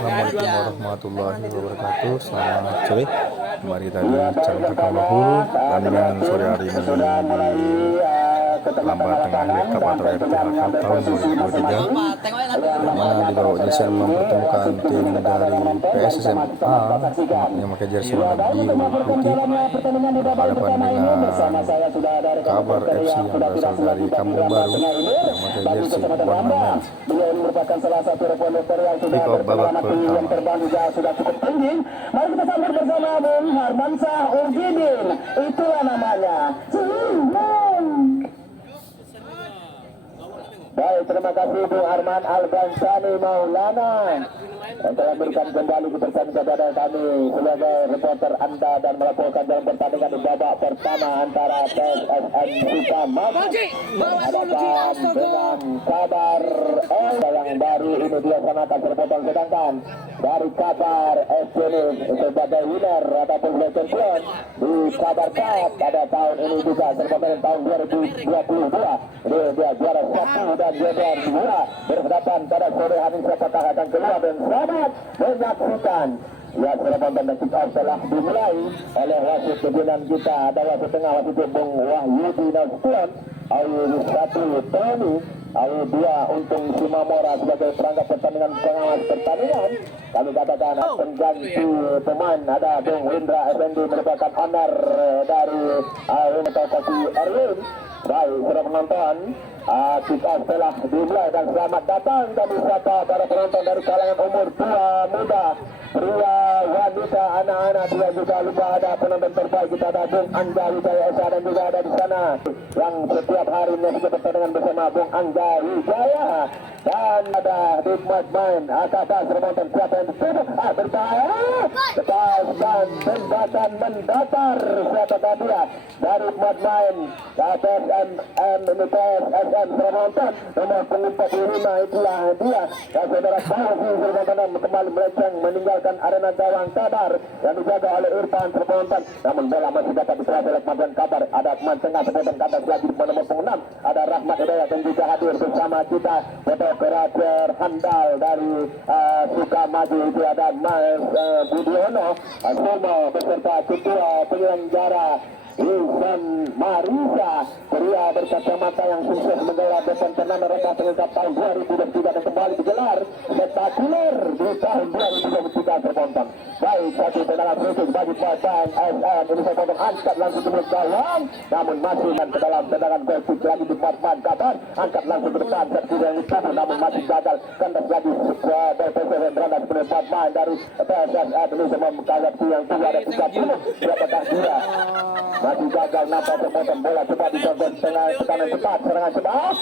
Assalamualaikum warahmatullahi wabarakatuh. Selamat sore. Mari kita bincangkan dahulu pertandingan sore hari ini di Lambat Tengah League Cup atau RTH Cup tahun 2023, di mana di bawah Indonesia mempertemukan tim dari PSSMA yang memakai jersey warna biru putih berhadapan dengan Kabar FC yang berasal dari Kampung Baru yang memakai jersey warna merah. Kick off babak pertama. Sudah cukup tinggi. Mari kita sambut bersama Bung Harmansyah Urgidin. Itulah namanya. Baik, terima kasih Bung Arman Al-Bansani Maulana yang telah memberikan kembali kepercayaan kepada kami sebagai reporter Anda dan melaporkan dalam pertandingan di babak pertama antara PSSM Sukamak menghadapkan dengan Kabar yang baru ini dilaksanakan terpotong, sedangkan dari Kabar FC sebagai winner ataupun champion di Kabar Cup pada tahun ini juga terpotong tahun 2022. Dia juara 1 dan juara 2 berhadapan pada sore hari. Siapakah akan keluar dan selamat menyaksikan. Ya, serapan dan kick off telah dimulai oleh wasit pimpinan kita. Ada wasit tengah, wasit Bung Wahyudi Nasution, Ayu 1 Tony, Ayu 2 Untung Simamora sebagai perangkat pertandingan pengawas pertandingan. Kami katakan pengganti pemain ada Bung Indra Effendi merupakan owner dari Kopi Erwin. Baik, sudah menonton. Kick off telah dimulai dan selamat datang kami sapa para penonton dari kalangan umur tua, muda, pria, wanita, anak-anak. Dia juga lupa ada penonton terbaik kita, ada Bung Angga Wijaya Esa dan juga ada di sana yang setiap hari menyaksikan pertandingan bersama Bung Angga Wijaya, dan ada Hikmat Main atas penonton. Siapa yang ditutup? Berbahaya lepas dan tembakan mendatar. Siapa dia dari Hikmat Main PSSM penonton nomor punggung 45. Itulah dia dan saudara Fauzi penonton kembali melenceng meninggalkan arena gawang Kabar yang dijaga oleh Irfan penonton, namun bola masih dapat dikuasai oleh Kemajuan Kabar. Ada pemain tengah penonton Kabar lagi di nomor punggung 6, ada Rahmat Hidayat yang juga hadir bersama kita. Fotografer handal dari Sukamaju itu ada Mas Budiono Sumo beserta ketua penyelenggara Ihsan Marisa, pria berkacamata yang sukses menggelar depan turnamen Reka Pengungkap tahun 2023 dan kembali digelar spektakuler di tahun 2023 terpontong. Baik, satu tendangan khusus bagi pemain SM ini terpontong, angkat langsung ke gawang, namun masih ke dalam tendangan gol kick lagi di pemain Kabar, angkat langsung ke depan serti yang ditutup namun masih gagal. Kandas lagi PSSM berada sebagai pemain dari PSSM ini membuka yang tinggi ada 30. Siapakah dia? Masih gagal, nampak terpotong bola cepat ditonton tengah tekanan cepat, serangan cepat.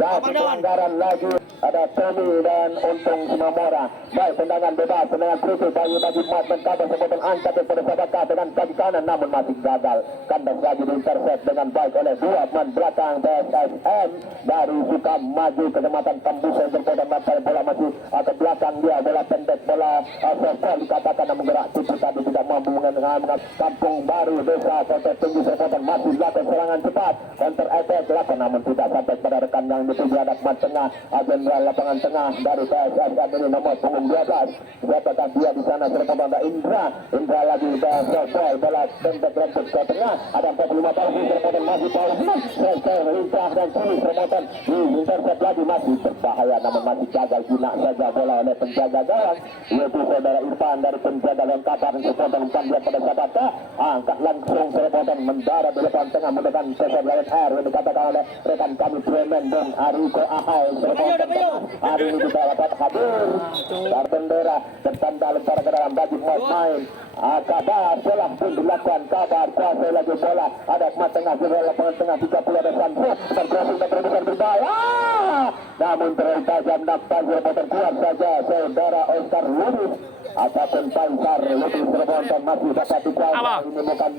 Satu pelanggaran lagi, ada Tommy dan Untung Simamora. Baik, tendangan bebas, tendangan khusus bagi Mat Kabar sepotong angkat daripada Sabaka dengan kaki kanan namun masih gagal. Kandas lagi diintercept dengan baik oleh dua pemain belakang PSSM dari Sukamaju, Kecamatan Tambusan terpotong dapat bola masih ke belakang dia, bola pendek, bola softball dikatakan namun gerak tipu tadi tidak mampu mengenai Kampung Baru Desa Kota Tinggi terpotong masih lakukan serangan cepat, counter attack dilakukan namun tidak sampai pada rekan yang dituju ada pemain tengah, general lapangan tengah dari PSSM ini nomor punggung 12. Siapakah dia di sana? Terpotong ada Indra lagi softball, bola pendek lemput ke tengah, ada 45 tahun terpotong masih Paulus lincah dan sulit terpotong di intercept lagi, masih berbahaya namun masih gagal guna saja bola oleh penjaga gawang yaitu saudara Irfan dari penjaga gawang Kabar dan terpotong umpan dia pada Sabaka, angkat langsung terpotong mendarat di depan tengah menggunakan sesar Lion Air yang dikatakan oleh rekan kami Bremen dan Ariko Ahai. Hari ini kita dapat hadir dar bendera bertanda lempar ke dalam bagi main. Kabar telah pun dilakukan. Kabar kuasai lagi bola, ada pemain tengah di lapangan tengah 30 ada Sanford berkrossing dan berbesar berbahaya namun terlalu tajam nampak terpotong keluar saja saudara Oscar Lubis ataupun Pansar lebih terponton masih dapat dijaga. Ini bukan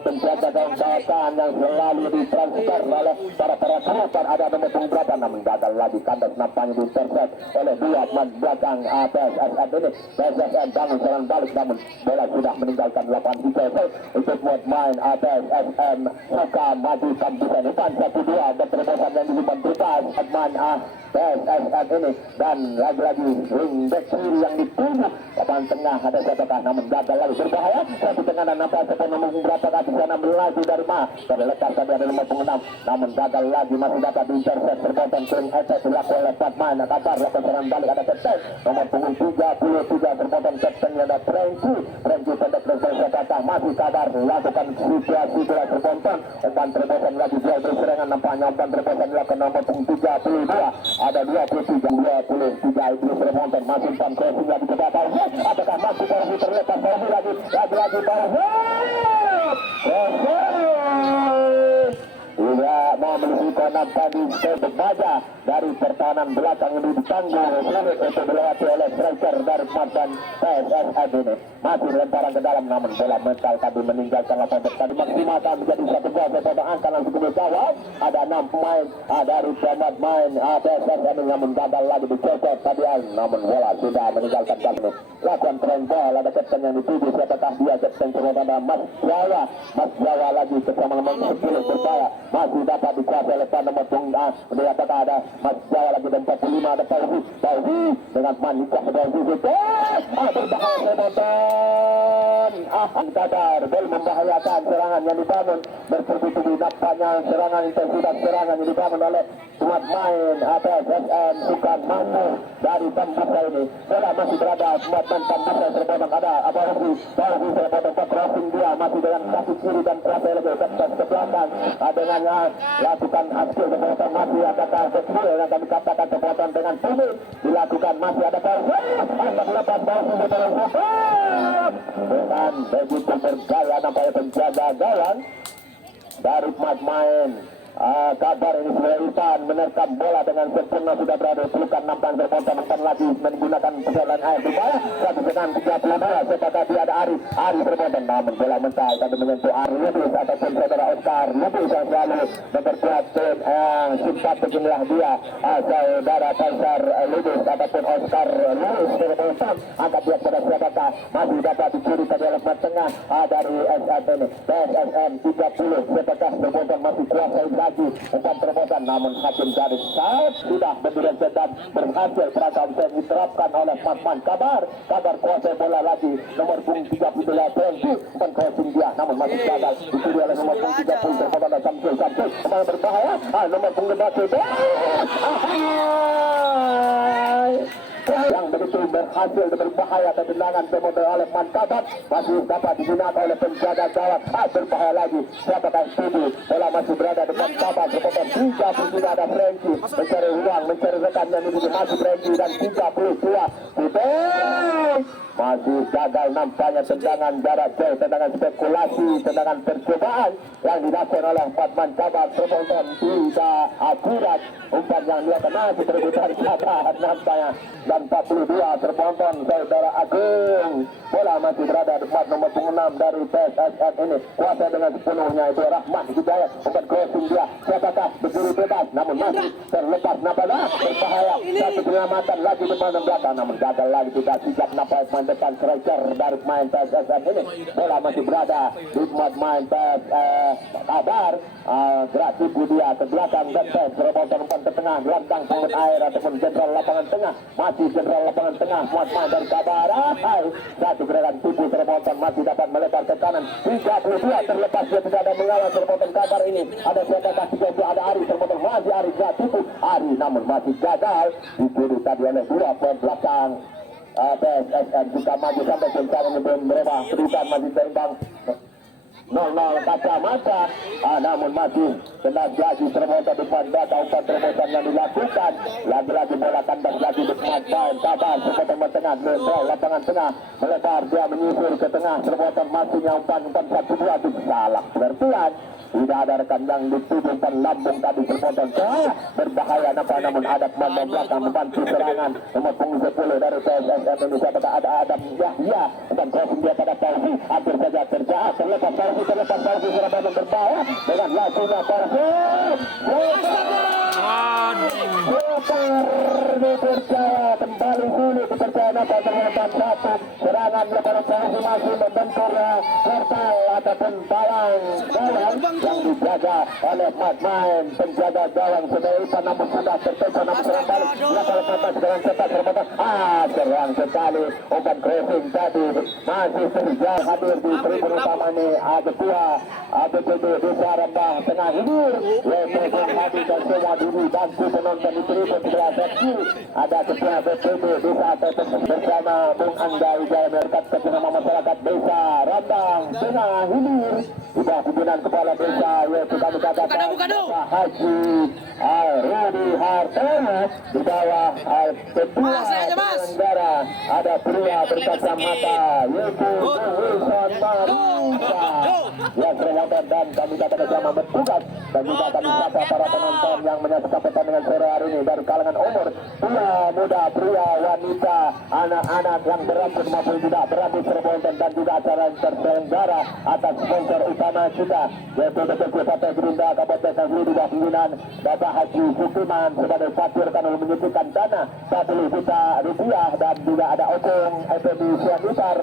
penjaga gawang belakang yang selalu ditransfer oleh para kerutan. Ada nomor punggung berapa namun gagal lagi, kandas nampaknya diintercept oleh dua pemain belakang PSSN ini. PSSN bangun serangan balik namun bola sudah meninggalkan lapangan hijau untuk main PSSN suka maju tambusan depan 1-2 dan terobosan yang disimpan bebas pemain PSSN ini, dan lagi-lagi wing back kiri yang dituju papan tengah ada siapakah namun gagal lagi, berbahaya satu tenganan nampak sepan nomor berapa kali sana melaju dari terlepas tadi ada nomor pengenam namun gagal lagi, masih dapat diintercept terpotong kering attack dilakukan oleh pemain kabar lakukan serangan balik ada kapten nomor punggung 33 terpotong kaptennya ada Franky pendek level kata masih kabar lakukan situasi bola terpotong umpan terpotong lagi dia berserangan nampaknya umpan terpotong dilakukan nomor punggung 32 ada 23 itu terpotong masih umpan crossing lagi ke bawah, apakah masih Parhu terlepas lagi Parhu tidak mau menuju tadi berbaja dari pertahanan belakang ini ditanggung sulit untuk dilewati oleh striker dari mantan PSSN ini, masih lemparan ke dalam namun bola mental tadi meninggalkan lapangan depan dimaksimalkan menjadi satu gol sepotong angka langsung ke bawah. Ada 6 pemain dari pemain PSSN ini namun gagal lagi dicocok tadi namun bola sudah meninggalkan kali ini. Lakukan tren ball, ada kapten yang dituju siapakah dia, kapten Surabaya Mas Jawa lagi bersama nomor 10 berbahaya masih dapat dikuasai oleh nomor punggung apakah ada Mas Jawa lagi dan 45 ada Pauzi dengan manikah Pauzi berbahaya penonton Kadar gol membahayakan serangan yang dibangun bertubi-tubi nampaknya serangan intensitas serangan yang dibangun oleh pemain PSSN Sukan Mampu dari Tambusa ini. Bola masih berada pemain Tambusa terpotong ada Pauzi terpotong crossing dia masih dengan kaki kiri dan terakhir lagi ke belakang dengan lakukan hasil terpotong masih ada kecil yang kami katakan terpotong dengan tumit dilakukan masih ada Pauzi akan lepas Pauzi dengan begitu bergaya nampaknya penjaga gawang dari pemain kabar ini sudah Irfan menerkam bola dengan sempurna sudah berada pelukan nampak terpotong umpan lagi menggunakan perjalanan air di bawah 1.32 sepakat dia ada Ari terpotong namun bola mental tadi menyentuh Ari Lubis ataupun saudara Oscar Lubis yang selalu memperkuat tim yang simpatik inilah dia saudara Pansar Lubis ataupun Oscar Lubis terpotong angkat dia pada siapakah masih dapat dicuri tadi oleh tengah dari SSN ini PSSN 30 sepakat terpotong masih kuasa lagi umpan terobosan namun hakim garis sudah berdiri dan berhasil perangkap yang diterapkan oleh pemain kabar kuasai bola lagi nomor punggung 38 umpan crossing dia namun masih gagal dicuri oleh nomor punggung 30 terpotong oleh Samsul umpan berbahaya nomor punggung 38 yang begitu berhasil berbahaya dan tendangan pemodal oleh Mankabat masih dapat digunakan oleh penjaga gawang berbahaya lagi siapakah setuju bola masih berada dekat kabar terpotong 33 ada Franky mencari ruang mencari rekannya ini masih Franky dan 32 masih gagal nampaknya tendangan jarak jauh, tendangan spekulasi, tendangan percobaan yang dilakukan oleh pemain kabar terpotong tidak akurat umpan yang dia kena terbutar kabar nampaknya dan 42 terpotong saudara Agung bola masih berada di depan nomor punggung 6 dari PSSN ini kuasa dengan sepenuhnya itu Rahmat Hidayat umpan crossing dia siapakah berdiri bebas namun masih terlepas nampaknya berbahaya satu penyelamatan lagi depan dan belakang namun gagal lagi tidak sigap nampaknya depan striker dari pemain PSSN ini bola masih berada di pemain kabar gerak tipu dia ke belakang dan terpotong umpan ke tengah gelantang punggung air ataupun jenderal lapangan tengah masih jenderal lapangan tengah pemain dari kabar satu gerakan tipu terpotong masih dapat melebar ke kanan 32 terlepas dia tidak ada mengawal terpotong kabar ini ada siapakah 32 ada Ari terpotong masih Ari gerak tipu Ari namun masih gagal dicuri tadi oleh dua pemain belakang PSSN juga maju sampai sekarang belum berubah kedudukan masih terbang 0-0 kacamata namun masih kena lagi terpotong depan data umpan terobosan yang dilakukan lagi-lagi bola kandas lagi depan kabar terpotong tengah netral lapangan tengah melebar dia menyisir ke tengah terpotong masihnya umpan 1-2 itu salah pengertian tidak ada rekan yang ditujukan lambung tadi terpotong berbahaya namun ada pemain belakang membantu serangan nomor punggung 10 dari PSS Indonesia. Apakah ada Adam Yahya dan crossing dia pada Fauzi, hampir saja terjatuh terlepas Fauzi Surabaya berbahaya dengan lajunya Fauzi. Dipercaya kembali sulit dipercaya dapat terlepas satu serangan lepas Fauzi masih membentur portal ataupun gawang yang dijaga oleh pemain penjaga gawang Sudaipan, namun sudah tertekan namun serang balik lepas atas dengan cepat terbatas serang sekali umpan crossing tadi masih terjadi hadir di tribun utama ini ketua ABPD Desa Rembang Tengah Hilir yaitu Bung Hadi dan semua diri bantu penonton di tribun sebelah kiri. Ada ketua ABPD Desa Tetes bersama Bung Angga Wijaya Merkat Ketua Masyarakat Desa Rembang Tengah Hilir. Sudah pimpinan kepala desa yaitu kami katakan Haji Rudi Hartono di bawah ketua penyelenggara ada pria berkacamata yaitu Wilson Marisa yang bermotor dan kami katakan sama bertugas dan juga kami sapa para penonton yang menyaksikan pertandingan sore hari ini dari kalangan umur pria muda, pria wanita, anak-anak yang berambut maupun tidak berambut sermonten dan juga acara terselenggara atas sponsor utama kita yaitu DPC Partai Gerindra Kabupaten Sangli di bawah pimpinan Bapak Haji Sukiman sebagai fakir karena menyuntikkan dana 10 juta rupiah dan juga ada Opung FMI Sianitar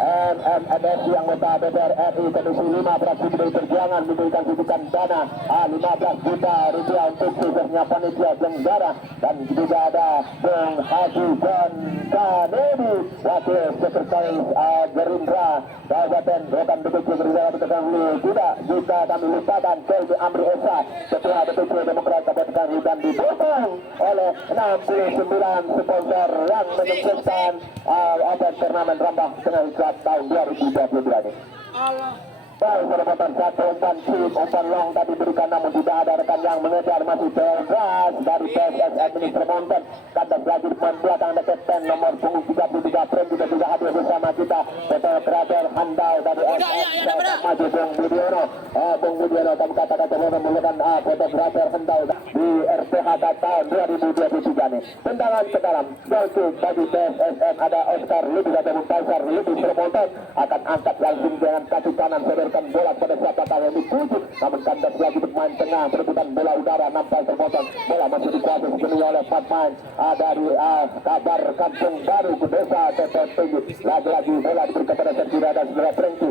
MMS yang anggota DPR RI Komisi 5 fraksi PDI Perjuangan memberikan suntikan dana 15 juta rupiah untuk suksesnya panitia Jenggara dan juga ada Bung Haji John Kanedi Wakil Sekretaris Gerindra Kabupaten Rokan DPC Gerindra Kabupaten tidak juga kami lupakan Kelby Amri Esa Ketua DPC Demokrat Kabupaten Sangli dan didukung oleh 69 sponsor yang menyukseskan turnamen Rambah Tengah Iklat tahun 2022 ini. Baik, perebutan satu umpan chip, umpan long tadi berikan namun tidak ada rekan yang mengejar masih tegas dari PSS Administrator Mountain. Kandas lagi di depan belakang ada Kapten nomor punggung 33 Prem juga hadir bersama kita. Betul Kreator Handal dari SS maju Bung Budiono. Bung Budiono kami katakan menggunakan fotografer Handal di RPH tahun 2023 ini. Tendangan ke dalam, goal kick bagi PSSM ada Oscar Ludi atau Muntasar Ludi Mountain akan angkat langsung dengan kaki kanan bola pada siapa yang dituju namun kandas lagi bermain tengah perebutan bola udara nampak terpotong bola masih dikuasai sepenuhnya oleh pemain dari Kabar Kampung Baru ke Desa Tetes lagi-lagi bola diberikan pada Sergira dan segera Prengki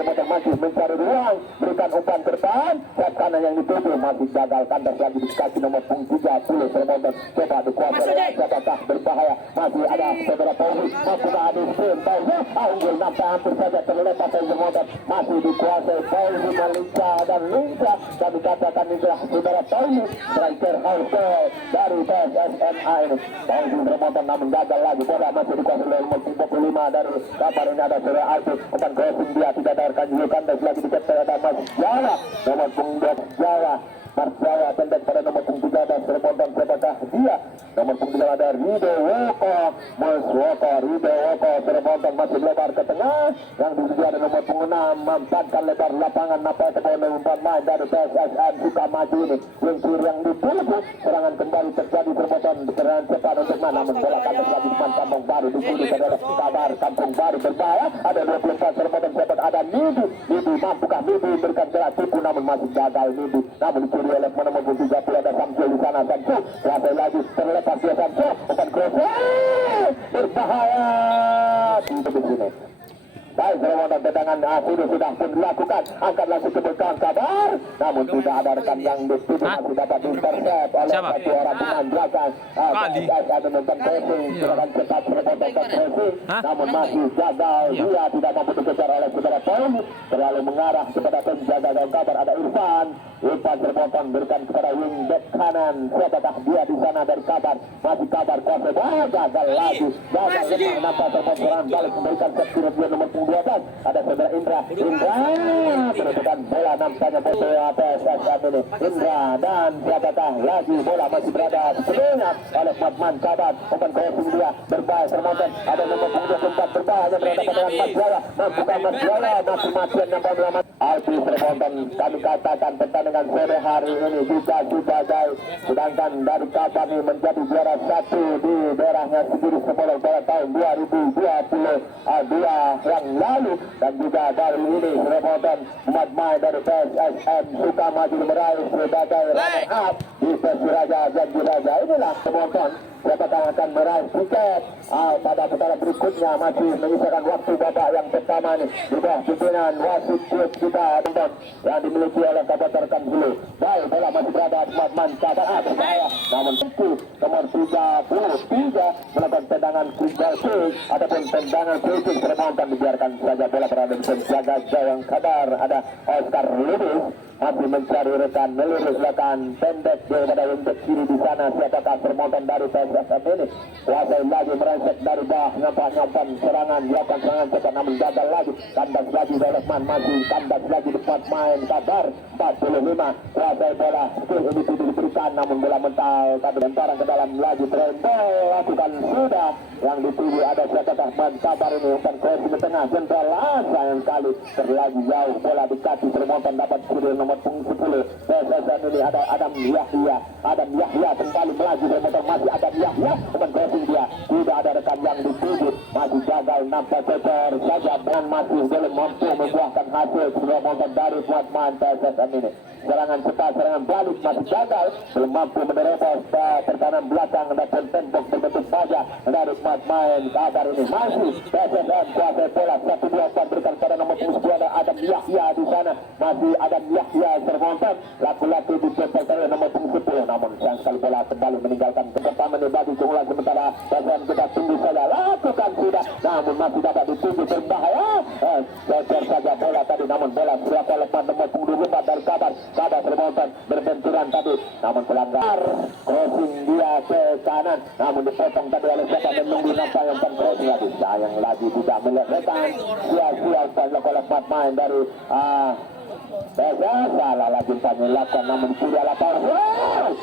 terpotong masih mencari ruang berikan umpan ke depan sayap kanan yang dituju masih gagal kandas lagi di kaki nomor punggung 30 terpotong coba dikuasai oleh siapakah berbahaya masih ada saudara Pauzi mampukah ada sprint Pauzi unggul nampak hampir saja terlepas dari terpotong masih dikuasai Pauzi melincah dan lincah kami katakan inilah saudara Pauzi striker household dari PSSMA ini Pauzi terpotong namun gagal lagi bola masih dikuasai oleh nomor 25 dari kabar ini ada saudara Altus umpan crossing dia tidak ada rekan Yukan dan lagi dikejar ada Mas Jawa nomor punggung Jawa Mas Jawa pendek pada nomor punggung 13 terpotong siapakah dia nomor punggung ada Rido Woko Mas Woko Rido Woko terpotong masih lebar ke tengah yang disini ada nomor punggung 6 memanfaatkan lebar lapangan nampak kepada umpan main dari PSSM suka maju ini yang yang dituju serangan kembali terjadi terpotong serangan cepat untuk mana namun bola kandas lagi depan Kampung Baru dituju adalah Kabar Kampung Baru berbahaya ada 24 terpotong cepat ada Nidi mampukah Nidi berikan gerak tipu namun masih gagal Nidi namun dicuri oleh nomor 30 ada Samsul di sana Samsul kuasai lagi terlepas dia Samsul umpan crossing berbahaya di sini. Baik, permohonan tendangan sudah pun dilakukan angkat langsung ke belakang Kabar namun tidak ada rekan yang dituju masih dapat diintercept oleh satu orang pemain belakang ada menonton pressing serangan cepat permohonan pressing namun masih gagal dia tidak mampu dikejar oleh saudara Paul terlalu mengarah kepada penjaga gawang Kabar ada Irfan terpotong berikan kepada wing back kanan siapakah dia di sana dari Kabar masih Kabar kuasa gagal lagi gagal lemah nampak terpotong balik memberikan set kiri dia nomor 12 ada saudara Indra kedudukan bola nampaknya foto PSS saat ini Indra dan siapakah lagi bola masih berada sebelumnya oleh Matman Kabat umpan crossing dia berbahaya termonten ada nomor punggung 4 berbahaya berhadapan dengan Mas Jaya membuka Mas Jaya mati-matian nampak melamat Alpi termonten kami katakan pertandingan sore hari ini juga sebagai sedangkan dari Kabat ini menjadi juara 1 di daerahnya sendiri sebelum pada tahun 2022 yang lalu dan juga dari ini termonten Matman dari PSSM suka maju meraih sebagai runner up di Persiraja Janji Raja inilah penonton siapakah akan meraih tiket pada putaran berikutnya masih menyisakan waktu babak yang pertama ini di bawah pimpinan wasit klub kita tonton yang dimiliki oleh Kabupaten Rekan Hulu baik bola masih berada di Matman Kabar berbahaya namun tentu nomor 33 melakukan tendangan free kick ataupun tendangan free kick penonton dibiarkan saja bola berada di penjaga gawang Kabar ada Oscar Lubis masih mencari rekan meluruskan pendek daripada untuk kiri di sana siapakah penonton dari PSSM ini kuasai lagi merangsek dari bawah nyampan serangan dilakukan serangan cepat namun gagal lagi kandas lagi Delesman masih kandas lagi depan main Kabar 45 kuasai bola skill ini tidak diberikan namun bola mental tapi lemparan ke dalam lagi terendol lakukan sudah yang dituju ada siapakah Man Kabar ini umpan crossing ke tengah sentral sayang kali terlagi jauh bola di kaki penonton dapat kiri nomor punggung 10 PSSM ini ada Adam Yahya kembali melaju bermotor masih Adam Yahya umpan crossing dia tidak ada rekan yang dituju masih gagal nampak cecer saja dan masih belum mampu membuahkan hasil penonton dari Matman PSSM ini serangan cepat serangan balik masih gagal belum mampu menerobos pertahanan belakang dan tembok berbentuk baja dari Matman Kabar ini masih PSSM kuasai bola 1-2 berikan pada nomor punggung 10 ada Adam Yahya di sana masih Adam Yahya termonten laki-laki ditempelkan oleh nomor punggung 10 namun sayang sekali bola kembali meninggalkan pertama nih bagi keunggulan sementara PSM kita tunggu saja lakukan sudah namun masih dapat dituju berbahaya cecer saja bola tadi namun bola siapa lepas nomor punggung 4 dari Kabar termonten berbenturan tadi namun pelanggar crossing dia ke kanan namun dipotong tadi oleh siapa menunggu nampak yang crossing lagi sayang lagi tidak melihat rekan sia-sia oleh main dari salah lagi penyelamatan namun sudah lapar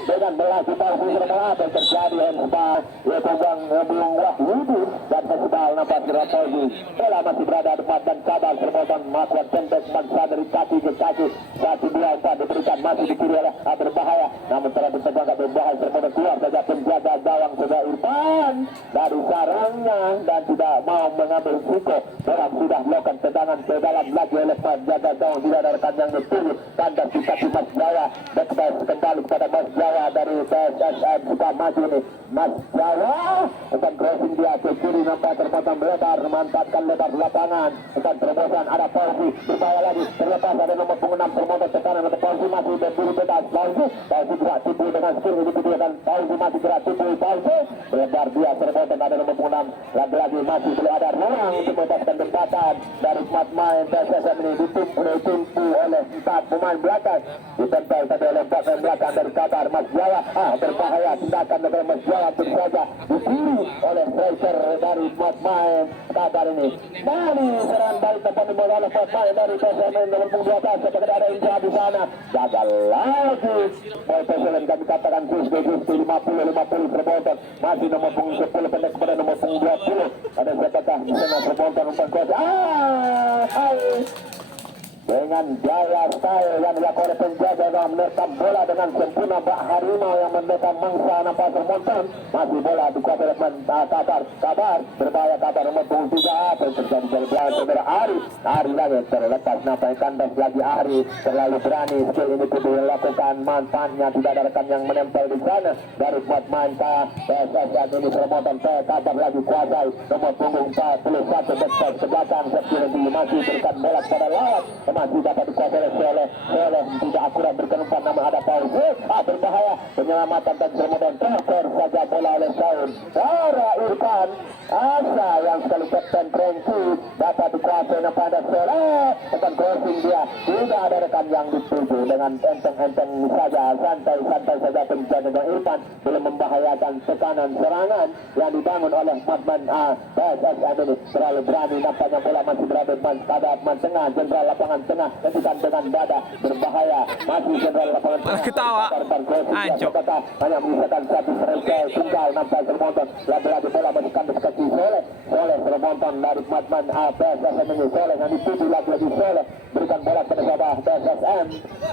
dengan melaju palsu serba terjadi handball pegang belum wahyu dan festival nampak dirapolgi bola masih berada di depan dan Kabar termoton melakukan pendek bangsa dari kaki ke kaki 1-2 diberikan masih dikiri oleh berbahaya namun telah dipegang berbahaya termoton keluar saja penjaga gawang sudah Irfan dari sarangnya dan tidak mau mengambil risiko bola sudah melakukan tendangan ke dalam lagi oleh penjaga gawang tidak ada rekan yang dituju kandas di kaki Mas Jawa backpass kembali kepada Mas Jawa dari PSSM suka maju ini Mas Jawa umpan crossing dia ke kiri nampak terpotong lebar memantapkan lebar lapangan umpan terobosan ada Fauzi berbahaya lagi terlepas ada nomor punggung 6 termotor tekanan ada Fauzi masih berburu bebas Fauzi gerak timbul dengan skill ini kemudian Fauzi masih gerak timbul Fauzi lebar dia termotor ada nomor punggung 6 lagi-lagi masih belum ada ruang untuk membebaskan jembatan dari main PSSM ini ditumpu oleh 4 pemain belakang ditempel tadi oleh 4 pemain belakang dari Kabar Mas Jawa berbahaya tindakan dari Mas Jawa saja dipilih oleh striker dari main Kabar ini Bali serangan balik depan bola oleh pemain dari PSM nomor punggung 12 seperti ada Indra di sana gagal lagi boy PSM kami katakan 50-50 terbonton masih nomor punggung 10 pendek kepada nomor punggung 20 ada siapakah di sana terbonton umpan kuat dengan gaya style yang dilakukan oleh penjaga dalam menerkam bola dengan sempurna Mbak Harimau yang menerkam mangsa nampak termonton masih bola dikuasai oleh Kabar berbahaya Kabar nomor punggung 3 apa yang terjadi dari belakang saudara Ari lagi terlepas nampak kandas lagi Ari terlalu berani skill ini kudu dilakukan manfaatnya tidak ada rekan yang menempel di sana dari buat main PSS saat ini termonton Kabar lagi kuasai nomor punggung 41 backpass ke belakang security masih berikan bola kepada lawan masih dapat dikuasai oleh tidak akurat berikan umpan namun ada Fauzi berbahaya penyelamatan dan termoton transfer saja bola oleh Saud Sarah Irfan yang sayang sekali Kapten Franky dapat dikuasai pada Soleh. Akan crossing dia, tidak ada rekan yang dituju dengan enteng-enteng saja, santai-santai saja penjaga Irfan belum membahayakan tekanan serangan yang dibangun oleh Madman PSSM ini. Terlalu berani nampaknya, bola masih berada pada Adman tengah, jenderal lapangan tengah ketika dengan dada berbahaya, masih jenderal lapangan tengah ketawa anjok hanya menyisakan satu serengkai tunggal nampak Sermonton. Lagi-lagi bola masih kandas kaki Soleh Sermonton dari Madman PSSM ini. Soleh yang dituju, lagi-lagi Soleh berikan bola pada sahabat PSSM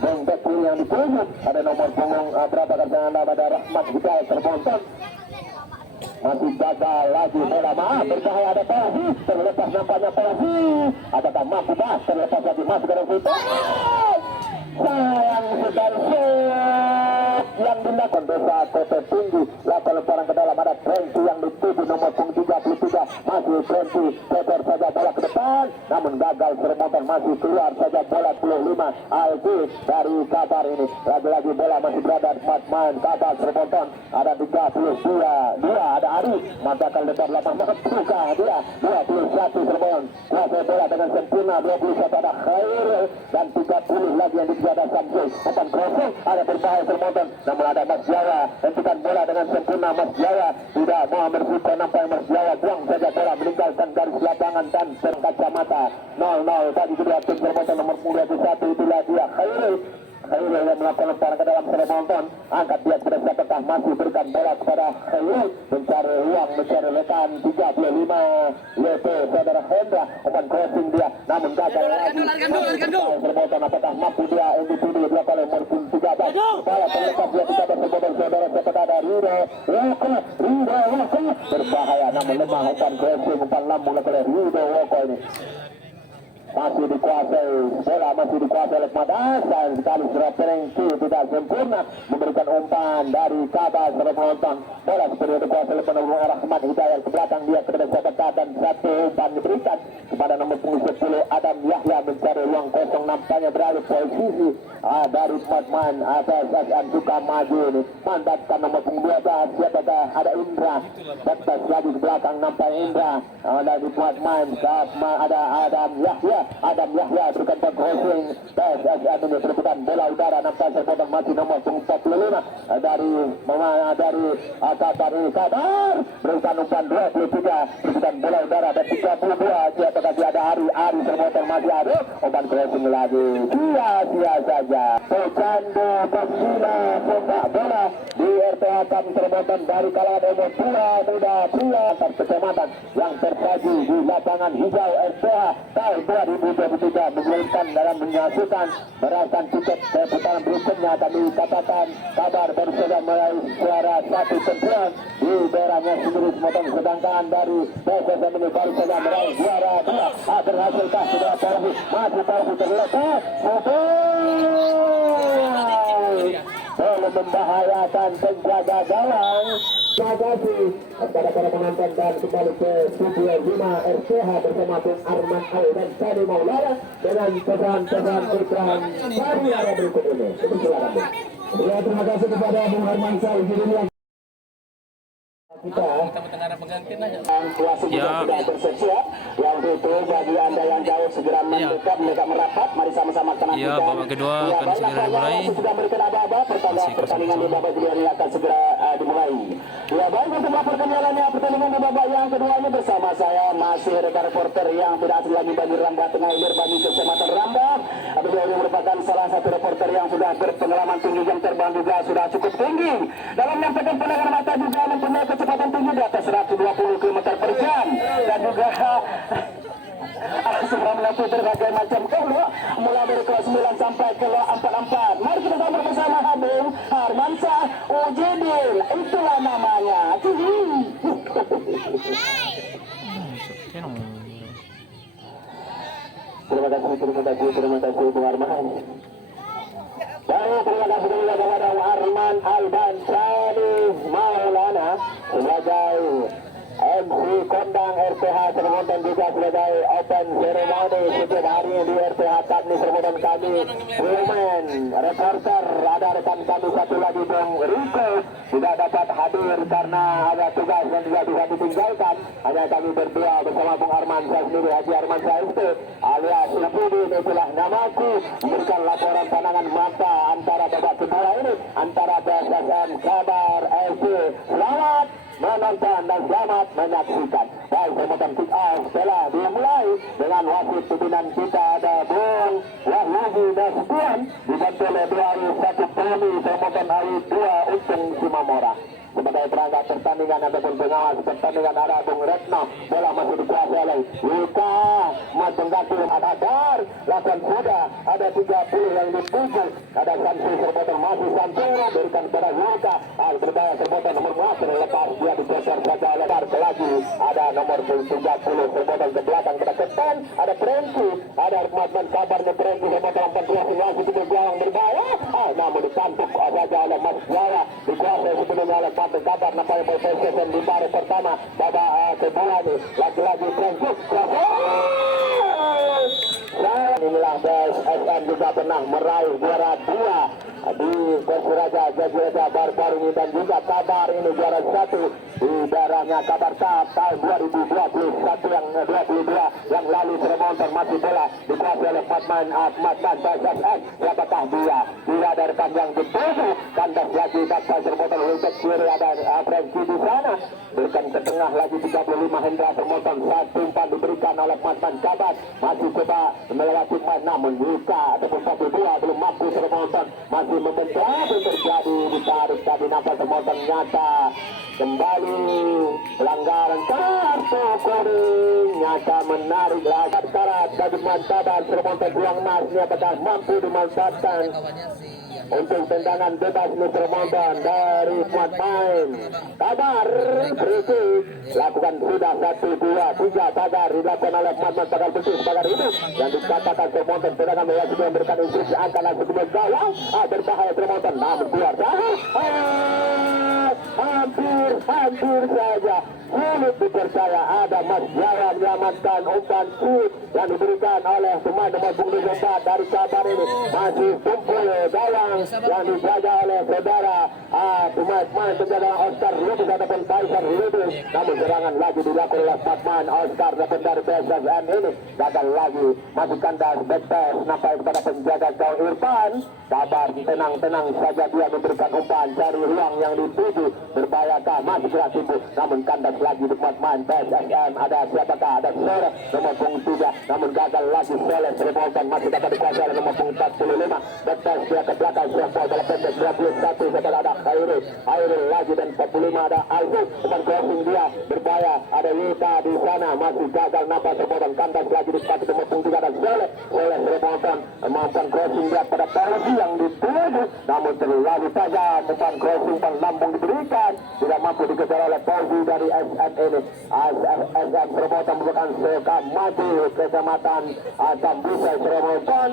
dan back kiri yang dituju ada nomor punggung berapa kan pada Rahmat Hidayat Sermonton. Masih gagal lagi bola, berbahaya, ada Fauzi terlepas nampaknya Fauzi, apakah mampu terlepas lagi masuk ke dalam situ. Sayang sekali yang dilakukan desa Kota Tinggi, lakukan lemparan ke dalam, ada Franky yang dituju nomor punggung 33, masih Franky cecer saja bola ke depan namun gagal Sermonton, masih keluar saja bola 25 Alfi dari Kabar ini. Lagi-lagi bola masih berada main Kabar Sermonton, ada 32 ada Arif matakan lebar lapang buka dia 21 Sermonton kuasai bola dengan sempurna, 21 ada Khair dan 30 lagi yang ada Samsul. Akan crossing, ada berbahaya Sermonton namun ada Mas Jawa hentikan bola dengan sempurna. Mas Jawa tidak mau bersihkan, nampak Mas Jawa buang saja bola meninggalkan garis lapangan dan berkacamata 0-0 tadi kedua tim Sermonton. Nomor 21 itulah dia Khairul yang melakukan lemparan ke dalam Sermonton, angkat dia kepada siapakah, masih berikan bola kepada Khairul, mencari ruang, mencari rekan 35 yaitu saudara Hendra. Open crossing dia namun gagal lagi Sermonton, apakah mampu dia MVP dia oleh nomor 13 bola terlepas dia tidak ada saudara siapakah ada Rido Woko berbahaya namun lemah. Open crossing umpan lambung oleh Rido Woko ini masih dikuasai bola, masih dikuasai oleh Madas. Sayang sekali Franky tidak sempurna memberikan umpan dari Kabar Sermonton. Bola seperti dikuasai oleh penunggu Rahmat Hidayat ke belakang dia kepada Sabata dan satu umpan diberikan kepada nomor punggung 10 Adam Yahya mencari ruang kosong, nampaknya berada posisi dari Madman PSSM suka maju ini mandatkan nomor punggung 12 siapakah, ada Indra batas lagi ke belakang nampaknya Indra dari Madman ada Adam Yahya berikan crossing PSSM ini berebutan bola udara, nampak Sermonton masih nomor 45 dari Kabar ini. Kabar berikan umpan 23 berebutan bola udara dan 32 siapakah dia ada Ari Sermonton masih ada umpan crossing lagi sia-sia saja. Pecandu pembina sepak bola di RTH Kam Sermonton dari kalangan nomor 2 muda pria kecamatan yang tersaji di lapangan hijau RTH tahun 2023 mengeluarkan dalam menyaksikan merasakan tiket ke putaran berikutnya. Kami katakan Kabar baru saja meraih suara 1-9 di daerahnya sendiri Sermonton, sedangkan dari PSSM ini baru saja meraih suara 2. Berhasilkah sudah masih terlepas belum membahayakan penjaga gawang. Terima kasih kepada para penonton dan kembali ke studio 5 RCH bersama Bung Arman Al dan Sani Maulana dengan pesan-pesan iklan pariwara berikut ini. Silakan. Ya, terima kasih kepada Bung Arman Al kita ya. Sudah bersiap yang itu bagi anda yang jauh segera mendekat mereka merapat, mari sama-sama tenang. Ya, babak kedua akan segera dimulai. Sudah memberikan aba-aba pertandingan di babak kedua ini akan segera dimulai. Ya, baik, untuk melaporkan jalannya pertandingan di babak yang kedua ini bersama saya masih rekan reporter yang tidak asing lagi bagi Ramba Tengah Ilir bagi Kecamatan Ramba. Beliau yang merupakan salah satu reporter yang sudah berpengalaman tinggi, jam terbang juga sudah cukup tinggi dalam menyampaikan pandangan mata, juga mempunyai kecepatan tinggi di atas 120 km per jam dan juga sudah melakukan berbagai macam kelompok mulai dari kelas 9 sampai kelas 44. Mari kita sama bersama Habib Harmansyah Ujidin, itulah namanya. Terima kasih Bung Arman. Baik, terima kasih juga kepada Arman Al dan Sani Maulana sebagai MC kondang RTH Sermonten juga sebagai open ceremony setiap hari di RTH Tani Sermonten kami women reporter ada rekan kami satu lagi Bung Riko tidak dapat hadir karena ada tugas yang tidak bisa ditinggalkan. Hanya kami berdua bersama Bung Arman saya sendiri Haji Arman Saiste alias Napudin itulah namaku memberikan laporan pandangan mata antara babak kedua ini antara BSSM Kabar FC. Selamat menonton dan selamat menyaksikan. Baik, Sermonten kick off telah dimulai dengan wasit pimpinan kita ada Bung Wahyudi Nasution dibantu oleh Dwi satu Pemi Sermonten AI 2 Untung Simamora. Sebagai perangkat pertandingan ataupun pengawas pertandingan ada Bung Retno, bola masih dikuasai oleh Yuka Matenggaku Adadar lakukan sudah ada 30 yang dituju ada Sansi Sermonten masih Santoro berikan pada Yuka berbahaya Sermonten nomor 4 lepas dia digeser saja oleh lagi ada nomor 30 Sermonten ke belakang pada Ketan ada Prenki ada Matman kabarnya Prenki Sermonten 14 masih tidak jauh berbahaya namun ditampuk saja oleh Mas Jawa dikuasai sebelumnya oleh Matman kabar nampaknya possession di baru pertama babak kedua nih lagi-lagi Prenki inilah BSSM juga pernah meraih juara 2 di Persiraja Jaziraja baru-baru ini dan juga Kabar ini juara 1 di daerahnya Kabar Cup tahun 2021 yang 22 yang lalu Sermonten masih bola dikuasai oleh Matman BSSM. Siapakah dia? Dia dari panjang dituju kandas lagi Daksa Sermonten untuk kiri ada Frenki di sana berikan ke tengah lagi 35 Hendra Sermonten satu umpan diberikan oleh Matman Kabar masih coba melewati namun Yuka ataupun 1-2 belum mampu Sermonten masih membentuk terjadi ditarik tadi nampak Sermonten nyata kembali pelanggaran kartu kuning nyata menarik lakat karat dari Mantaban Sermonten buang emasnya apakah mampu dimanfaatkan untuk tendangan bebas ini Sermonten dari Muat Main Kabar berikut lakukan sudah 1, 2, 3 Kabar dilakukan oleh Muat Pagar bersih Pagar itu yang dikatakan Sermonten tendangan mewajib memberikan instruksi angka langsung ke gawang berbahaya Sermonten namun keluar hampir saja sulit dipercaya ada Mas Jawa menyelamatkan umpan shoot yang diberikan oleh pemain nomor punggung 4 dari Kabar ini masih tumpul gawang yang dijaga oleh saudara pemain penjaga Oscar Lubis ataupun Tyson Lubis namun serangan lagi dilakukan oleh Batman Oscar ataupun dari BSSM ini gagal lagi masih kandas backpass nampak kepada penjaga gawang Irfan Kabar tenang-tenang saja dia memberikan umpan dari ruang yang dituju berbahayakah masih gerak timbul namun kandas lagi di Batman BSSM ada siapakah ada Sore nomor punggung 3 namun gagal lagi Sole Sermonten masih dapat dikuasai oleh nomor punggung 45 backpass dia ke belakang siapa dalam pendek 21 setelah ada Airul lagi dan 45 ada Alfred teman crossing dia berbahaya ada Yita di sana masih gagal nampak Sermonten kandas lagi di kaki nomor punggung 3 dan Sole Sermonten mampan crossing dia pada Pausi yang dituju namun terlalu tajam umpan crossing umpan lambung diberikan tidak mampu dikejar oleh Pausi dari SM ini SM Sermonten merupakan Sukamaju Kecamatan Tambusa Sermonten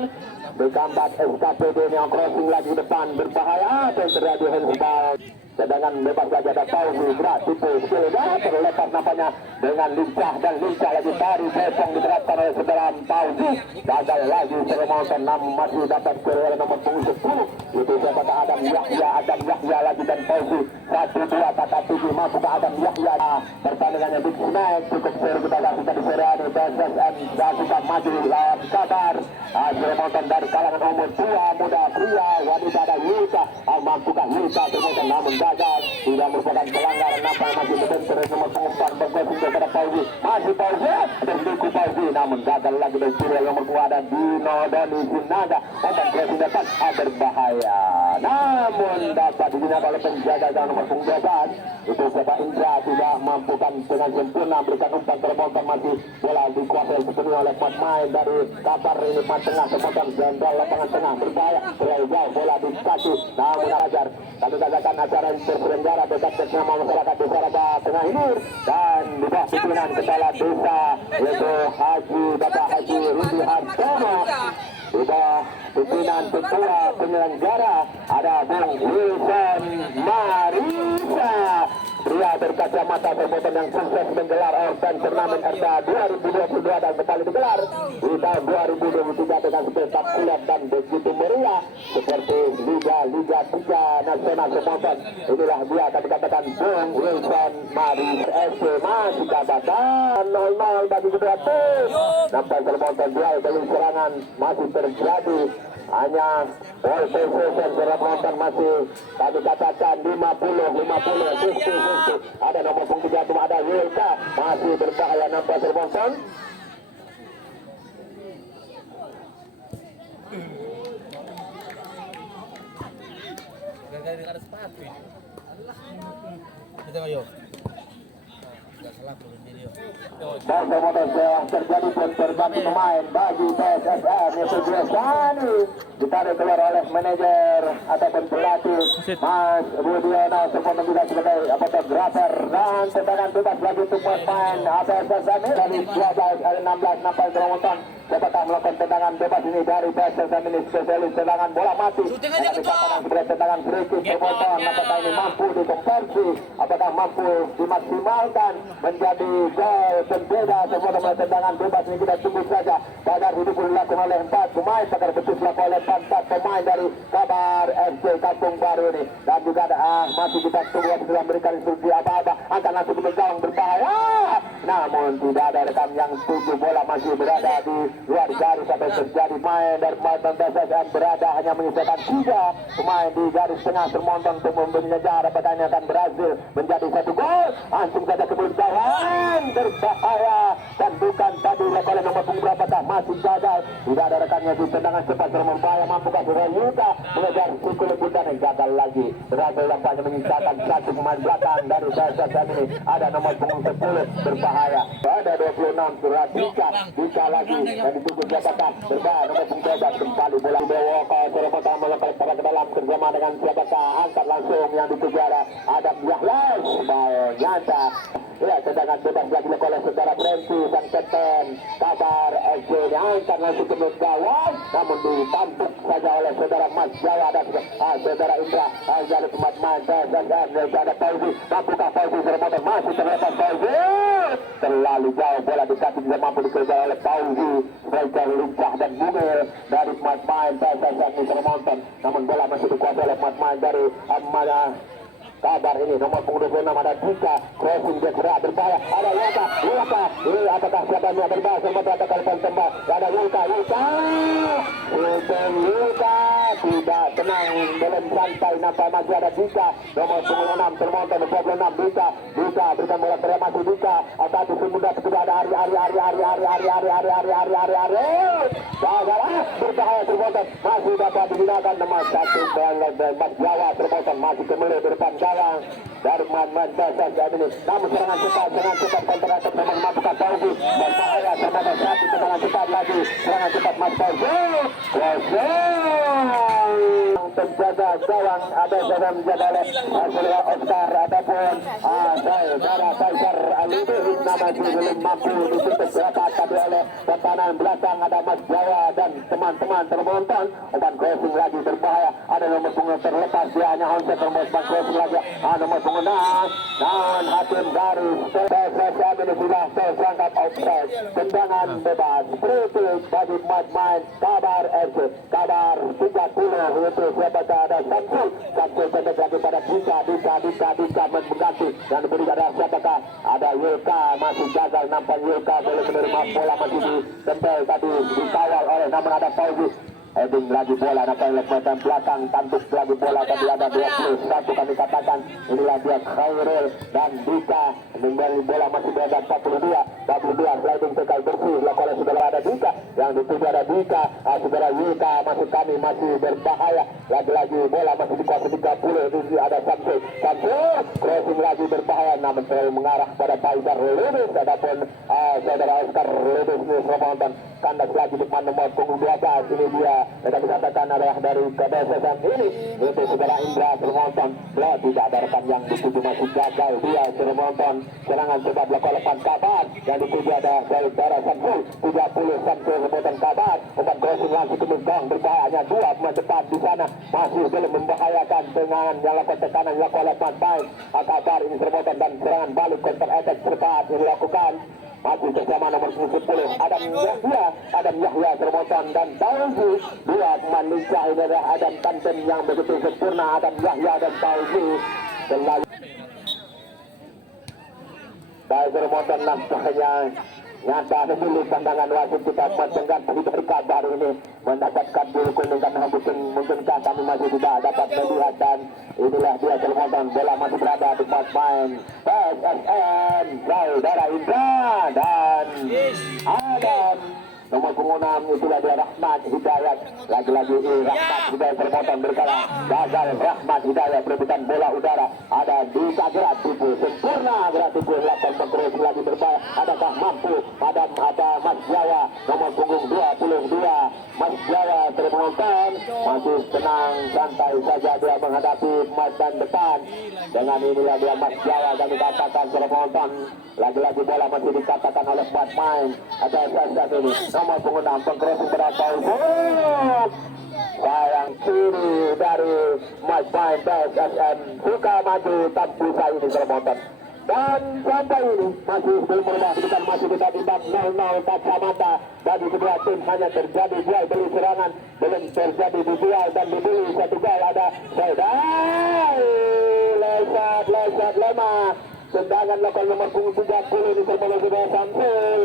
berkambat SKPD yang crossing lagi depan berbahaya dan terjadi handball sedangkan bebas lagi ada Pausi gerak tipu skill terlepas nampaknya dengan lincah lagi tari besong diterapkan oleh saudara Pausi gagal lagi Sermonten masih dapat oleh nomor punggung 10 itu siapakah Adam Yahya lagi dan Pausi 1-2 kata 7 mampukah Adam Yahya pertandingannya Big Snack cukup seru kita kasihkan di seri ini BSSM sudah maju lawan Kabar Sermonten dari kalangan umur tua muda pria wanita ada Yuka mampukah Yuka Sermonten namun gagal tidak merupakan pelanggaran nampak masih membentur nomor punggung 4 bergosip kepada Pausi masih Pausi dan Diku Pausi namun gagal lagi dari kiri nomor 2 ada Dino Doni Sinaga umpan crossing depan berbahaya namun dapat digunakan oleh penjaga gawang nomor punggung 12 itu Seba Indra tidak mampukan dengan sempurna berikan umpan Sermonten masih bola dikuasai sepenuhnya oleh pemain dari Kabar ini tengah Sermonten jenderal lapangan tengah berbahaya terlalu jauh bola dikasih namun Rajar kami katakan acara terselenggara dekat bersama masyarakat desa Raba Tengah Hilir dan di bawah pimpinan kepala desa yaitu Bapak Haji Rudi Hartono di bawah pimpinan ketua penyelenggara ada Bung Wilson Marisa pria berkacamata bermotor yang sukses menggelar Orban Turnamen RTA 2022 dan kembali digelar di tahun 2023 dengan spektakuler dan begitu meriah seperti Liga 3 Nasional Semonton. Inilah dia kami katakan Bung Wilson Maris SC masih katakan 0-0 bagi kedua tim. Nampak Semonton duel dari serangan masih terjadi. Hanya ball possession secara penonton masih kami katakan 50-50 ada nomor punggung 3 ada Wilka masih berbahaya nampak penonton. Gara-gara ada sepatu. Kita ayo. Enggak salah turun video. Dan kemudian terjadi penterbang pemain bagi PSSM yang Sugiasani ditarik keluar oleh manajer ataupun pelatih Mas Budiono semuanya juga sebagai fotografer dan tendangan bebas lagi untuk pemain PSSM dari 16 nampak penonton. Siapakah melakukan tendangan bebas ini dari PSSM ini spesialis tendangan bola mati. Akan dikatakan sebagai tendangan free kick penonton. Apakah ini mampu dikonversi? Apakah mampu dimaksimalkan menjadi gol pembeda? Semua tendangan bebas ini kita tunggu saja. Pagar hidup dilakukan oleh 4 pemain. Pagar betul dilakukan oleh 4 pemain dari Kabar FC Kampung Baru ini. Dan juga masih kita tunggu setelah memberikan instruksi apa-apa. Akan langsung memegang berbahaya. Namun tidak ada rekan yang setuju. Bola masih berada di luar garis sampai terjadi main dari pemain PSSM berada hanya menyisakan 3 pemain di garis tengah Sermonton untuk mengejar apakah ini akan berhasil menjadi 1 gol. Langsung saja kemudian berbahaya dan bukan tadi oleh nomor punggung berapakah masih gagal. Tidak ada rekannya di tendangan cepat berbahaya mampukah Yuka mengejar Suku Lebutan yang gagal lagi. Berhasil nampaknya menyisakan 1 pemain belakang dari PSSM ini. Ada nomor punggung 10 berbahaya. Ada 26 surat Dika lagi dan ditunggu siapakah berbahaya nomor punggung 12 kembali bola dibawa ke Sermonton melempar ke dalam bersama dengan siapakah angkat langsung yang dituju ada Yahlas bal nyata. Ya, tendangan bebas lagi oleh saudara Brenti sang kapten Kabar FC diangkat langsung ke gawang namun ditampuk saja oleh saudara Mas Jawa dan saudara Indra dari pemain PSSM dan ada Fauzi. Mampukah Fauzi Sermonton masih terlepas Fauzi terlalu jauh bola dekati tidak mampu dikejar oleh Fauzi. Striker lincah dan bungil dari pemain PSSM di Sermonton namun bola masih dikuasai oleh pemain dari Kabar ini nomor punggung 26 ada Dika crossing dia gerak berbahaya ada Wilka apakah siapa yang berbahaya sempat ada kalian tembak ada Wilka tidak tenang belum santai nampak masih ada Dika nomor punggung 6 Sermonton 26 Dika berikan bola pada masih Dika satu semudah kedua ada Ari berbahaya Sermonton masih dapat digunakan nomor 1 Mas Jawa Sermonton masih kembali ke depan gawang dari pemain PSSM ini namun serangan cepat kontra attack memang mampukah Fauzi berbahaya Sermonton satu serangan cepat lagi serangan cepat Mas Fauzi penjaga gawang ada yang menjaga oleh saudara Oscar ataupun saudara Faisal Aludi namun belum mampu ditutup rapat tadi oleh pertahanan belakang ada Mas Jawa dan teman-teman Sermonton umpan crossing lagi berbahaya ada nomor punggung terlepas dia hanya onside umpan crossing lagi nomor punggung dan hakim garis PSSM ini sudah tersangkap offside tendangan bebas free kick bagi pemain Kabar FC Kabar 30 itu siapakah ada Samsul pendek lagi pada Dika mengganti dan beri ada siapakah ada Yulka masih gagal nampak Yulka boleh menerima bola masih ditempel tadi dikawal oleh namun ada Fauzi heading lagi bola nampak oleh pemain belakang tanduk lagi bola tadi ada 21 kami katakan inilah dia Khairul dan Dika kembali bola masih berada 42 sliding tackle bersih dilakukan oleh saudara ada Dika yang dituju ada Dika saudara Yulka masih berbahaya lagi bola masih dikuasai 30 ini ada Samsul crossing lagi berbahaya namun terlalu mengarah pada Faisal Lubis adapun saudara Oscar Lubis ini Sermonton kandas lagi depan nomor punggung 12 ini dia yang dikatakan adalah dari PSSM ini itu saudara Indra Sermonton tidak ada rekan yang dituju masih gagal dia Sermonton serangan coba dilakukan oleh Kabar yang dituju ada saudara Samsul 30 Samsul Sermonton Kabar umpan crossing langsung ke belakang berbahaya hanya 2 pemain depan di sana masih belum membahayakan dengan yang lakukan tekanan yang dilakukan oleh pemain Akabar ini serbotan dan serangan balik counter attack cepat yang dilakukan masih bersama nomor 10 Adam Yahya serbotan dan Tauzi dua pemain lincah ini adalah Adam tandem yang begitu sempurna Adam Yahya dan Tauzi selalu dari serbotan nampaknya nyata dulu pandangan wasit kita mendengar dari kabar ini mendapatkan biru kuning karena mungkinkah kami masih tidak dapat melihat dan inilah dia serbotan bola masih berada di tempat main PSSM saudara Indra dan Adam nomor punggung 6 itulah dia Rahmat Hidayat lagi-lagi Rahmat Hidayat serbotan berkala gagal Rahmat Hidayat berebutan bola udara ada Dika gerak tubuh sempurna gerak tubuh lakukan terus lagi berbahaya adakah mampu ada Mas Jawa nomor punggung 22 Mas Jawa termonton masih tenang santai saja dia menghadapi Mas dan depan dengan inilah dia Mas Jawa dan dikatakan termonton lagi-lagi bola masih dikatakan oleh pemain ada saat ini nomor punggung 6 pengcrossing berapa sayang kiri dari Mas Main PSSM buka maju tanpa saya ini termonton dan sampai ini masih belum berubah bukan masih kita timbang 0-0 kacamata bagi kedua tim hanya terjadi duel beli serangan belum terjadi duel dan dibeli satu gol ada lesat lemah tendangan lokal nomor punggung 30 ini termotor sudah Samsul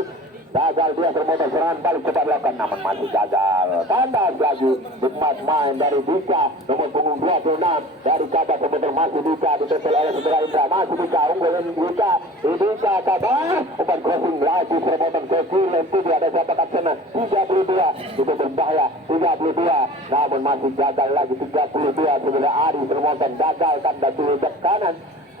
gagal dia termotor serangan balik cepat lakukan namun masih gagal tandas lagi Mas Main dari Dika nomor punggung 26 dari Kabar termotor masih Dika ditetel oleh saudara Indra masih Dika unggulin Dika Kabar umpan crossing lagi termotor ke kiri itu dia ada siapa kapten 32 itu berbahaya 32 namun masih gagal lagi 32 saudara Ari termotor gagal tanda kiri ke kanan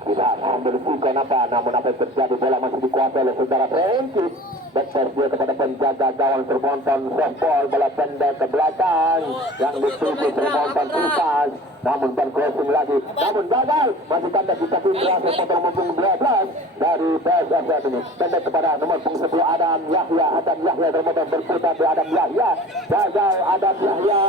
tidak membersihkan namun apa yang terjadi bola masih dikuasai oleh saudara Franky backpass dia kepada penjaga gawang Sermonton softball bola pendek ke belakang yang dituju Sermonton susah namun ban crossing lagi namun gagal masih tanda kita Indra sepotong mumpung 12 dari PSSM ini pendek kepada nomor punggung 10 Adam Yahya Sermonton berputar di Adam Yahya gagal Adam Yahya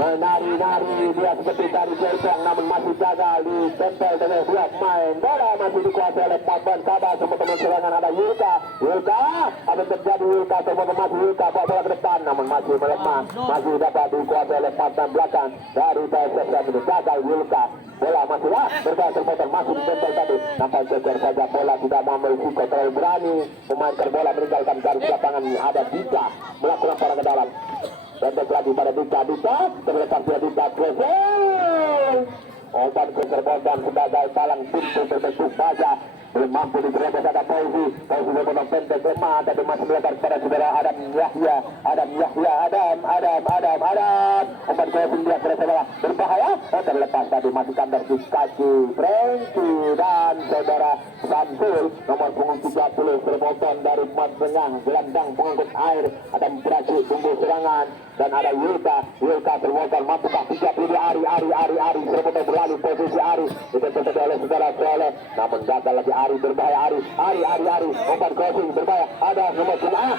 menari-nari dia seperti dari Jepang namun masih gagal ditempel dengan dua pemain bola masih dikuasai oleh Papan Kabar teman-teman serangan ada Yulka apa yang terjadi Yulka teman-teman masih Yulka bawa bola ke depan namun masih melemah masih dapat dikuasai oleh Papan belakang dari PSSM ini gagal Yulka bola masihlah bergaya termotor masih ditempel tadi nampak cecer saja bola tidak mau berisiko terlalu berani pemain terbola meninggalkan garis lapangan ada Dika melakukan para ke dalam pendek lagi pada Dika terlepas dia Dika crossing umpan ke Sermonton sebagai palang pintu berbentuk baja belum mampu diterobos ada Fauzi berbentuk pendek lemah tapi masih melebar kepada saudara Adam Yahya umpan crossing dia terlepas berbahaya terlepas tadi masih kandas di kaki Franky dan saudara Samsul nomor punggung 30 Sermonton dari Mas Tengah gelandang pengangkut air ada Praji tunggu serangan dan ada Yulka Sermonton mampukah 32 Ari Sermonton berlalu posisi Ari ditentukan oleh saudara Soleh namun gagal lagi Ari berbahaya Ari umpan crossing berbahaya ada nomor punggung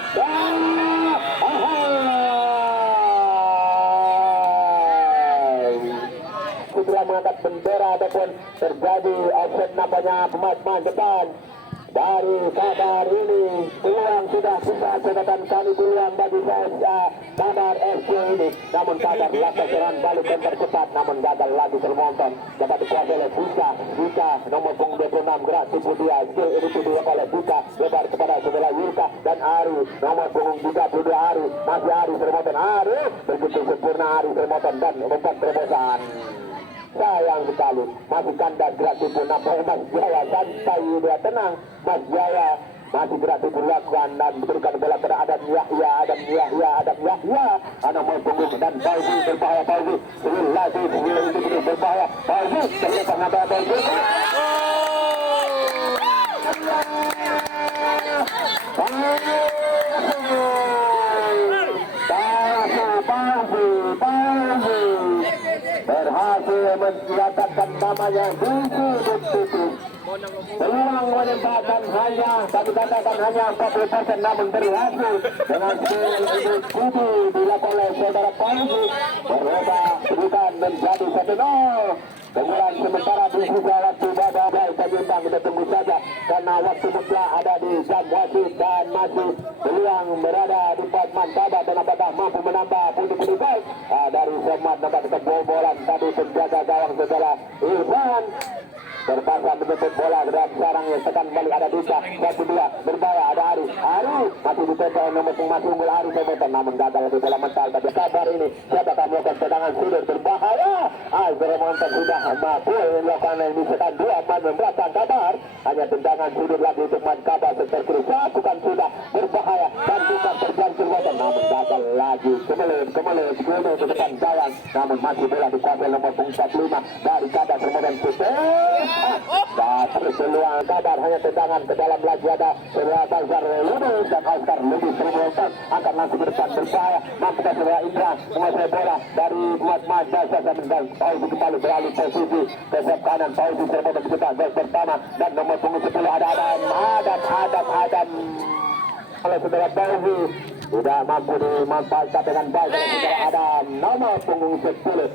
segera mengangkat bendera ataupun terjadi offset namanya pemain depan dari Kabar ini peluang sudah susah catatan kami peluang bagi Kabar FC ini namun Kabar lakukan serangan balik dan tercepat namun gagal lagi Sermonton dapat dikuasai oleh Dika nomor punggung 26 gerak tubuh dia skill ini tubuh oleh Dika lebar kepada saudara Yulka dan Ari nomor punggung 32 Ari masih Ari Sermonton Ari begitu sempurna Ari Sermonton dan umpan terobosan sayang sekali masih kandas gerak tubuh nampak Mas Jaya santai dia tenang Mas Jaya masih gerak tubuh lakukan dan berikan bola pada Adam Yahya nomor punggung dan Fauzi berbahaya Fauzi itu berbahaya Fauzi terlepas nampak Fauzi berhasil mencatatkan namanya Buku peluang menembakkan hanya, kami katakan hanya 40%, namun berhasil dengan skill kudu dilakukan oleh saudara Fauzi, berubah bukan menjadi 1-0. Kemudian sementara di sisa waktu badai penyeimbang, kita tunggu saja karena waktu mutlak ada di jam wasit dan masih peluang berada di Batman Kabar, dan apakah mampu menambah pundi-pundi gol dari Somad. Nampak kebobolan tadi penjaga gawang saudara Irfan terpaksa menutup bola dan sarangnya tekan balik, ada Dika 1-2 berbahaya, ada Ari masih ditempel nomor masih unggul Ari Sobotan, namun gagal di bola mental pada Kabar ini. Siapa akan melakukan tendangan sudut berbahaya? Zeramontan sudah mampu melakukan ini sekan 2 man membelakang Kabar, hanya tendangan sudut lagi untuk man Kabar sektor kiri bukan sudah berbahaya dan bukan terjangkau Sobotan, namun gagal lagi kemelut ke depan gawang, namun masih bola dikuasai nomor 45 dari Kabar Zeramontan putih. Peluang Kabar hanya tendangan ke dalam lagi, ada saudara Bazar Lubis dan Oscar Lubis Sermontan akan langsung ke depan berbahaya, mampu saudara Indra menguasai bola dari Muhammad Majasa dan Fauzi kembali beralih posisi ke sayap kanan. Fauzi Sermontan kita gol pertama dan nomor punggung 10 ada Adam oleh saudara Fauzi tidak mampu dimanfaatkan dengan baik oleh saudara Adam, nomor punggung 10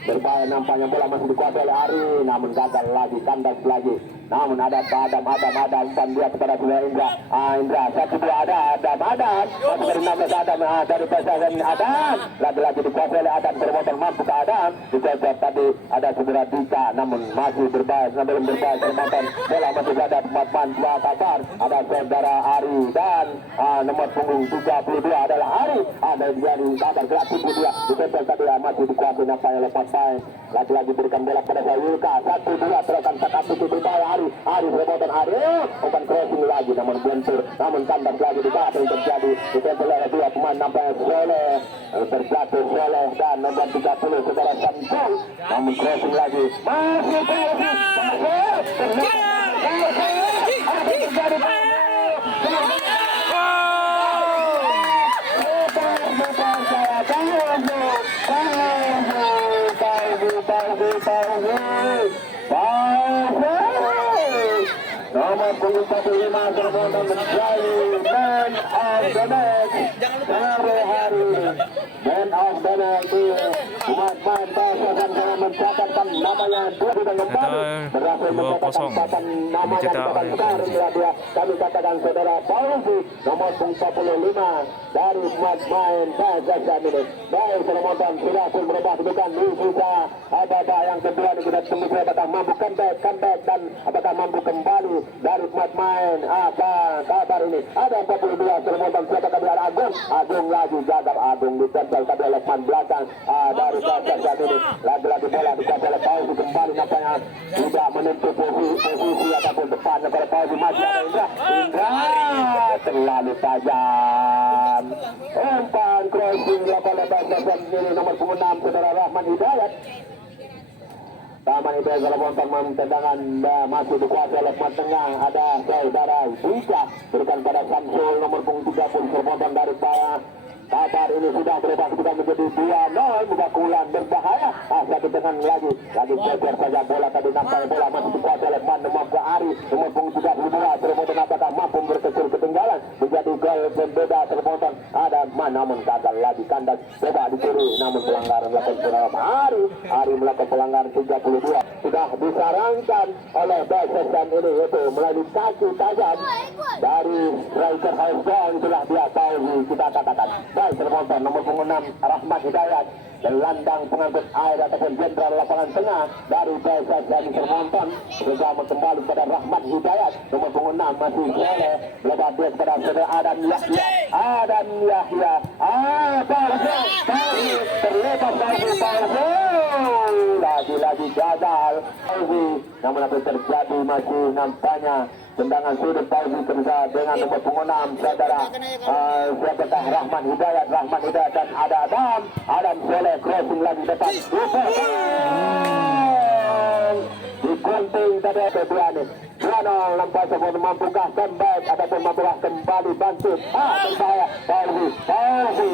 berbahaya. Nampaknya bola masih dikuasai oleh Ari, namun gagal lagi, kandas lagi, namun ada Adam umpan dia kepada saudara Indra 1-2 Adam masih dari 16 Adam dari PSSN Adam lagi-lagi dikuasai oleh Adam, Sermontan mampu ke Adam, dikuasai tadi ada saudara Dika, namun masih berbahaya, belum berbahaya Sermontan, bola masih ada Batman 2 Kabar, ada saudara Ari dan nomor punggung 32 adalah Ari, ada dari Kabar gerak tubuh dia, ditempel tadi masih dikuasai, nampaknya lepas main, lagi-lagi berikan bola pada saya Yulka 1-2 teruskan sekat tubuh berbahaya Ari Sermontan, umpan crossing lagi, namun bentur, namun kandas lagi di bawah yang terjadi, ditempel oleh dua pemain, nampaknya Soleh terjatuh Soleh dan nomor 30 saudara Samsul, namun crossing lagi masih nomor punggung 45 Sermontan menjadi man of the match hari man of the match Umat main pasaran dengan mencatatkan namanya dua dan kembali berhasil mencatatkan namanya mencatatkan sekarang dia kami katakan saudara Fauzi nomor punggung 45 dari umat main pasaran ini. Baik Sermontan sudah pun berubah kedudukan di sisa apa yang kedua ini kita tunggu apakah mampu comeback dan apakah mampu kembali dari umat main Kabar ini. Ada 42 Sermontan siapakah biar Agung lagi gagal, Agung ditempel tadi oleh man belakang dari Kabar ini, lagi-lagi bola dikuasai oleh Fauzi kembali, nampaknya tidak menentu posisi ataupun depan kepada Fauzi, masih ada Indra terlalu tajam, umpan crossing dilakukan oleh Basar ini nomor 6 saudara Rahman Hidayat. Taman itu Sermontan tendangan masih dikuasai oleh pemain tengah, ada saudara Dika berikan pada Samsul nomor punggung 30 Sermontan dari Kabar ini sudah berubah menjadi 2-0, buka kulan berbahaya. Satu dengan lagi geser saja bola tadi, nampaknya bola masih dikuasai oleh man nomor Ari nomor punggung 32 Sermontan apakah mampu berkecil ketinggalan menjadi gol berbeda. Sermontan ada man namun gagal lagi, kandas coba dicuri, namun pelanggaran melakukan penalti Ari melakukan pelanggaran 32 sudah disarankan oleh BSSN ini, yaitu melalui kaki tajam dari striker Hausgol, itulah dia Fauzi kita katakan. Baik Sermontan nomor punggung 6 Rahmat Hidayat, gelandang pengangkut air ataupun jenderal lapangan tengah dari PSSN Sermontan bersama kembali kepada Rahmat Hidayat nomor punggung 6 masih boleh lepas dia kepada saudara Adam Yahya Fauzi terlepas Fauzi lagi gagal Fauzi, namun apa terjadi masih nampaknya tendangan sudut Fauzi bersama dengan nomor punggung 6 saudara siapakah Rahman Hidayat dan ada Adam Soleh crossing lagi depan digunting tadi kedua ini 2 2-0 nampak semua mampukah comeback ataupun mampukah kembali bangkit. Berbahaya Fauzi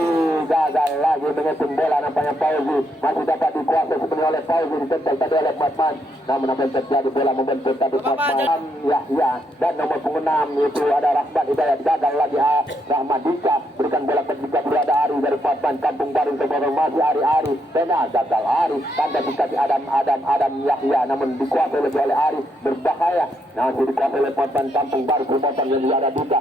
gagal lagi menyentuh bola, nampaknya Fauzi masih dapat dikuasai sepenuhnya oleh Fauzi, ditentang tadi oleh Batman, namun apa yang terjadi, bola membentur tadi Batman Yahya dan nomor punggung 6 itu ada Rahmat Hidayat, gagal lagi Rahmat Dika, berikan bola ketika kedua ada Ari dari Batman Kampung Baru sebagai masih Ari Pena gagal Ari, tanda dikasih Adam Yahya, namun dikuasai lebih oleh Ari, berbahaya, nanti dikuasai oleh Batman Kampung Baru Batman yang ada Dika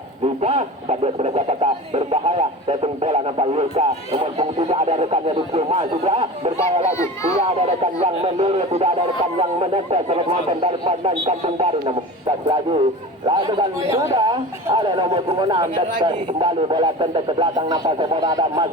tadi sudah kata berbahaya, datang bola nampak Yulka, nomor punggung 3 ada rekannya di rumah sudah berbahaya lagi, tidak ada rekan yang menurut, tidak ada rekan yang menempel setelah menonton dari Batman Kampung Baru, namun pas lagi lakukan sudah ada nomor punggung 6 dan kembali bola tendang ke belakang, nampak sebenarnya ada Mas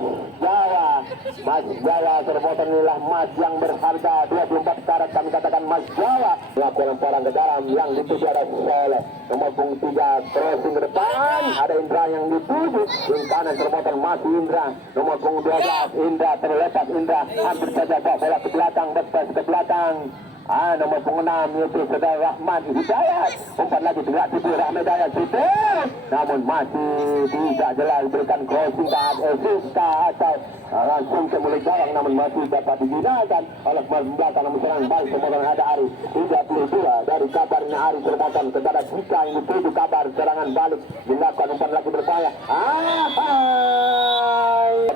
Jawa serbotan inilah Mas yang berharga 24 karat, kami katakan Mas Jawa melakukan orang ke dalam yang dituju ada Soleh, nomor punggung 3 crossing ke depan ada Indra yang dituju di kanan serbotan masih Indra, nomor punggung 12 Indra terlepas, Indra hampir saja bola ke belakang, berbas ke belakang. Nomor punggung 6 yaitu saudara Rahman Hidayat, umpan lagi tidak tipu Rahman Hidayat shooting, namun masih tidak jelas, berikan crossing ke Siska atau langsung ke mulut gawang, namun masih dapat digunakan oleh belakang, namun serang balik kemudian ada Ari 32 dari kabarnya Ari termoton kepada Jika yang dituju kabar serangan balik dilakukan, umpan lagi berbahaya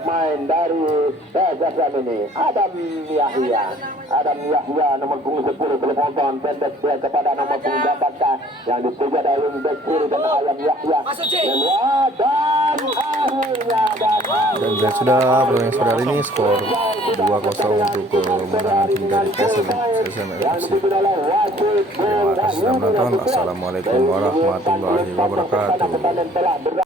main dari PSSM ini Adam Yahya nomor punggung 10 telepon pendek dia kepada nomor punggung 8 yang dituju ada wingback kiri dan Adam Yahya dan akhirnya Dan sudah bermain sore hari ini skor 2-0 untuk kemenangan tim dari PSM FC. Terima kasih sudah menonton. Assalamualaikum warahmatullahi wabarakatuh.